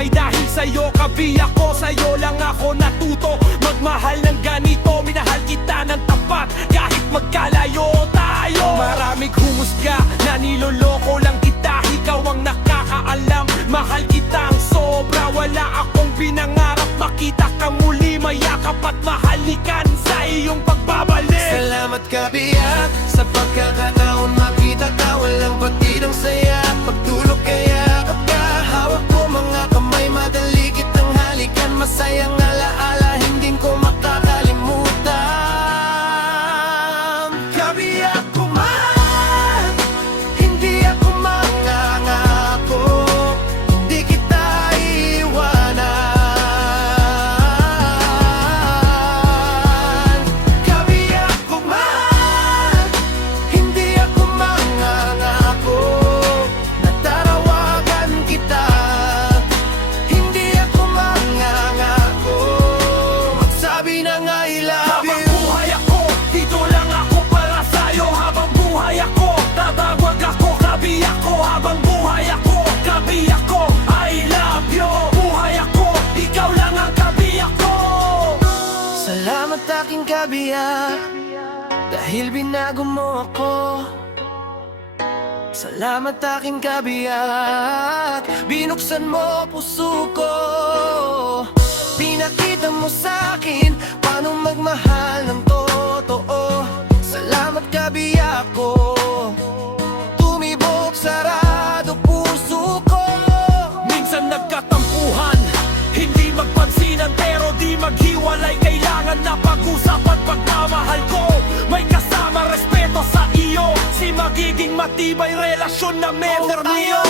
buhay dahil sa'yo. Kabiyak ko, sa'yo lang ako natuto magmahal ng ganito. Minahal kita ng tapat kahit magkalayo tayo. Maraming humusga na niloloko lang kita, ikaw ang nakakaalam. Mahal kitang sobra, wala akong pinangarap makita ka muli, mayakap at mahalikan sa iyong pagbabalik. Salamat kabiyak sa pagkakataon makita ka, walang batidang saya. Pagtulog kaya ka, hawak ko mga kamay, madali kitang halikan. Masayang alaala, hindi ko makakalimutan. Kabiyak ko man, hindi ako mangangako, hindi kita iwanan. Kabiyak ko man, hindi ako mangangako, natarawagan kita. Hindi ako mangangako, magsabi na nga I love you. Habang buhay ako, dito lang ako para sa'yo. Habang buhay ako, tatawag ako, kabiyak ko. Habang buhay ako, kabiyak ko, I love you. Buhay ako, ikaw lang ang kabiyak ko. Salamat aking kabiyak, dahil binago mo ako. Salamat aking kabiyak, binuksan mo puso ko. Pinakita mo sa'kin paano magmahal ng totoo. Salamat kabiyak ko, tumibok sarado puso ko. Minsan nagkatampuhan, hindi magpansinan, pero di maghiwalay. Kailangan na pag-usapan pagmamahal ko. May kasama respeto sa iyo, si magiging matibay relasyon na meron tayo.